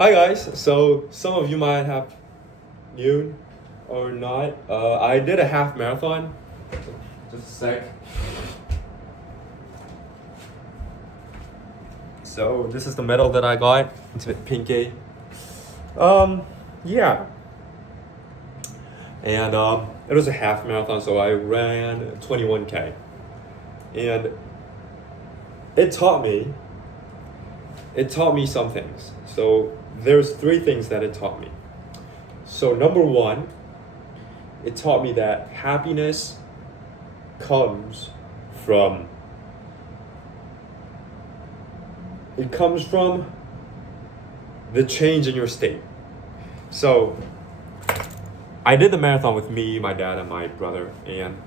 Hi guys. So some of you might have knew or not. I did a half marathon. Just a sec. So this is the medal that I got. It's a bit pinky. Um, yeah. And it was a half marathon, so I ran 21K. And it taught me. It taught me some things. So there's three things that it taught me. So number one, it taught me that happiness comes from the change in your state. So I did the marathon with me, my dad, and my brother, and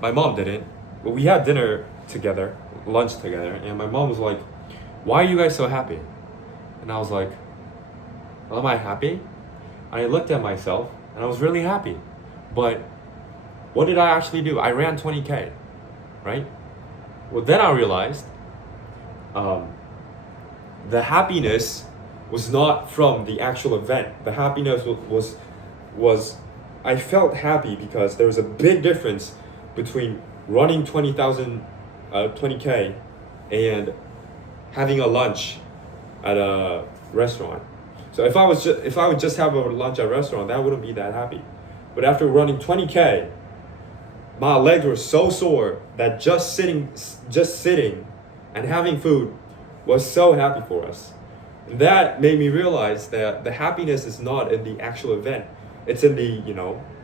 my mom didn't. But we had dinner together, lunch together, and my mom was like, "Why are you guys so happy?" And I was like, "Well, am I happy?" And I looked at myself, and I was really happy. But what did I actually do? I ran 20K, right? Well, then I realized the happiness was not from the actual event. The happiness was I felt happy because there was a big difference between running 20K and having a lunch at a restaurant. So if I would just have a lunch at a restaurant, that wouldn't be that happy. But after running 20K, my legs were so sore that just sitting and having food was so happy for us. And that made me realize that the happiness is not in the actual event. It's in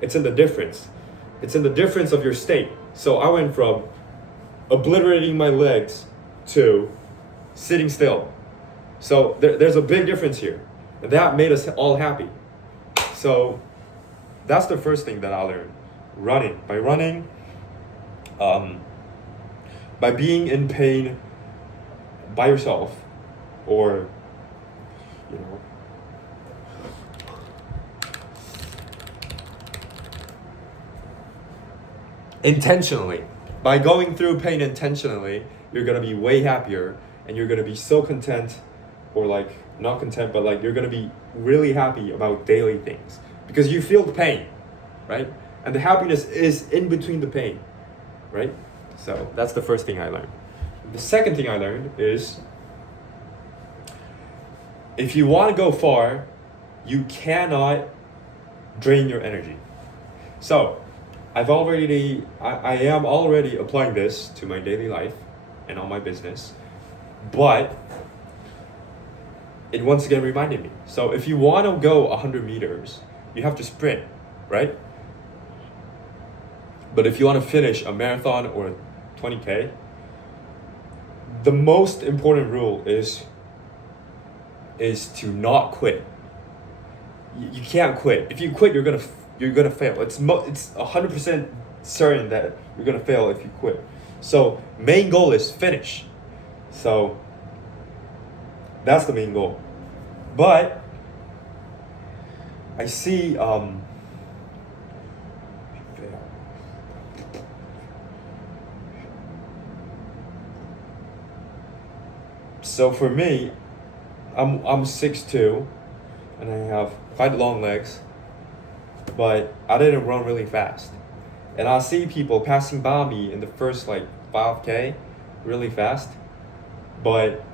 it's in the difference. It's in the difference of your state. So I went from obliterating my legs to sitting still. So there's a big difference here. And that made us all happy. So that's the first thing that I learned. Running, by being in pain by yourself, or you know, intentionally. By going through pain intentionally, you're gonna be way happier, and you're gonna be so content, or like not content, but like you're gonna be really happy about daily things because you feel the pain, right? And the happiness is in between the pain, right? So that's the first thing I learned. The second thing I learned is if you want to go far, you cannot drain your energy. So I am already applying this to my daily life and on my business, but it once again reminded me. So if you want to go 100 meters, you have to sprint, right? But if you want to finish a marathon or 20K, the most important rule is to not quit. You can't quit. If you quit, you're gonna fail. It's 100% certain that you're gonna fail if you quit. So main goal is finish. So that's the main goal. But I see so for me, I'm 6'2", and I have quite long legs, but I didn't run really fast. And I see people passing by me in the first like 5K really fast, but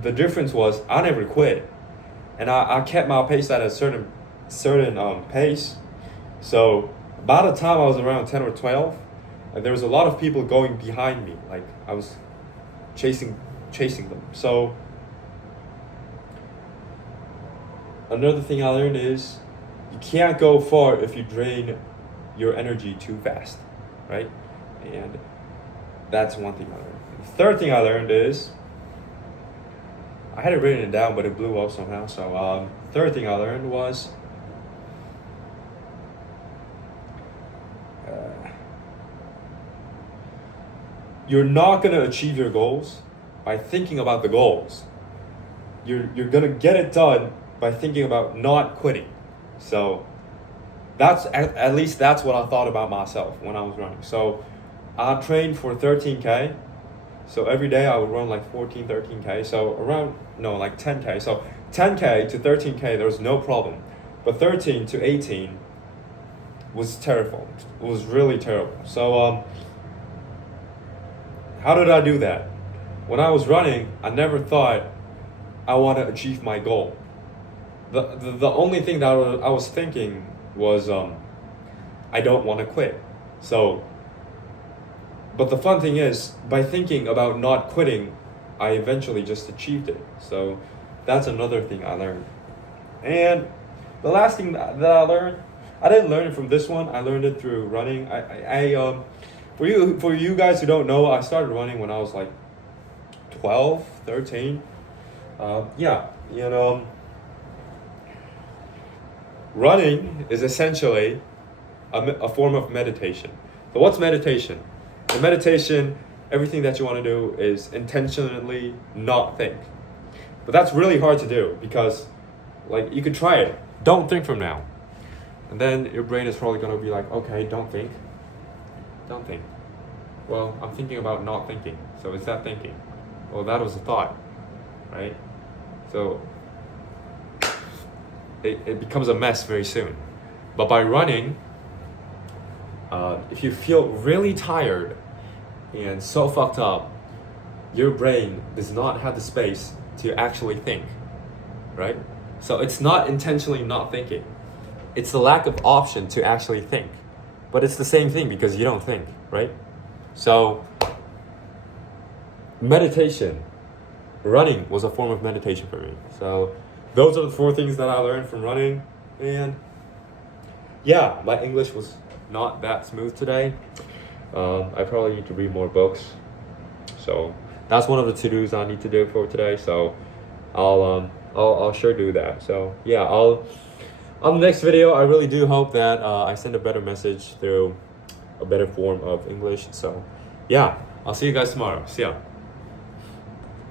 the difference was I never quit, and I kept my pace at a certain pace. So by the time I was around 10 or 12, there was a lot of people going behind me, like I was chasing them. So another thing I learned is you can't go far if you drain your energy too fast, right? And that's one thing I learned. The third thing I learned is I had it written down, but it blew up somehow. So third thing I learned was you're not gonna achieve your goals by thinking about the goals. You're gonna get it done by thinking about not quitting. So that's at least that's what I thought about myself when I was running. So I trained for 13K. So every day I would run like 13K. So like 10K. So 10K to 13K, there was no problem. But 13 to 18 was terrible. It was really terrible. So how did I do that? When I was running, I never thought I want to achieve my goal. The only thing that I was thinking was I don't want to quit. So, but the fun thing is, by thinking about not quitting, I eventually just achieved it. So that's another thing I learned. And the last thing that I learned, I didn't learn it from this one. I learned it through running. For you guys who don't know, I started running when I was like 12, 13. Yeah, you know, running is essentially a form of meditation. So what's meditation? In meditation, everything that you want to do is intentionally not think. But that's really hard to do because, like, you could try it. Don't think from now. And then your brain is probably going to be like, okay, don't think. Don't think. Well, I'm thinking about not thinking. So is that thinking? Well, that was a thought, right? So it becomes a mess very soon. But by running, if you feel really tired and so fucked up, your brain does not have the space to actually think, right? So it's not intentionally not thinking. It's the lack of option to actually think. But it's the same thing because you don't think, right? So meditation, running was a form of meditation for me. So those are the 4 things that I learned from running. And yeah, my English was not that smooth today. I probably need to read more books. So that's one of the to-dos I need to do for today. So I'll sure do that. So yeah, on the next video, I really do hope that I send a better message through a better form of English. So yeah, I'll see you guys tomorrow. See ya.